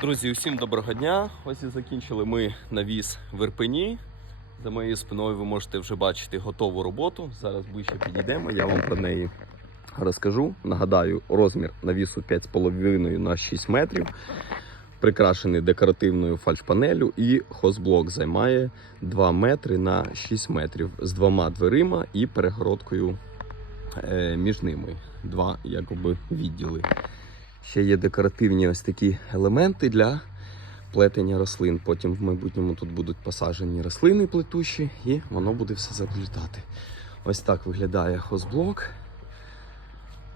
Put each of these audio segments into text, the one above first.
Друзі, усім доброго дня. Ось і закінчили ми навіс в Ірпені. За моєю спиною ви можете вже бачити готову роботу. Зараз ближче підійдемо, я вам про неї розкажу. Нагадаю, розмір навісу 5,5 на 6 метрів. Прикрашений декоративною фальшпанелю і хозблок займає 2 метри на 6 метрів з двома дверима і перегородкою е, між ними. Два якоби відділи. Ще є декоративні ось такі елементи для плетення рослин. Потім в майбутньому тут будуть посаджені рослини плетущі, і воно буде все заплітати. Ось так виглядає хозблок.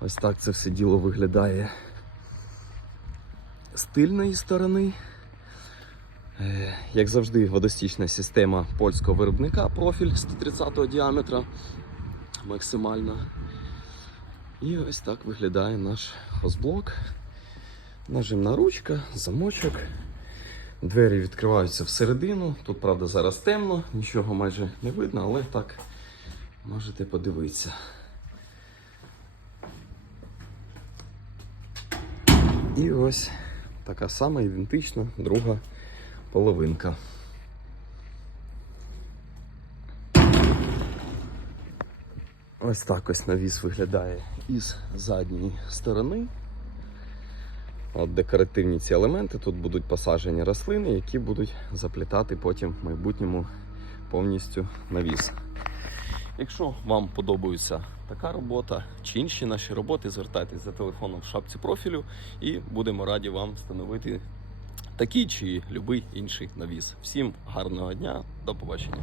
Ось так це все діло виглядає з тильної сторони. Е, Як завжди, водостічна система польського виробника, профіль 130 діаметра максимально. І ось так виглядає наш хозблок. Нажимна ручка, замочок. Двері відкриваються всередину. Тут, правда, зараз темно, нічого майже не видно, але так можете подивитися. І ось така сама ідентична друга половинка. Ось так ось навіс виглядає із задньої сторони. От декоративні ці елементи тут будуть посаджені рослини, які будуть заплітати потім в майбутньому повністю навіс. Якщо вам подобається така робота чи інші наші роботи, звертайтесь за телефоном в шапці профілю і будемо раді вам встановити такий чи будь-який інший навіс. Всім гарного дня, до побачення.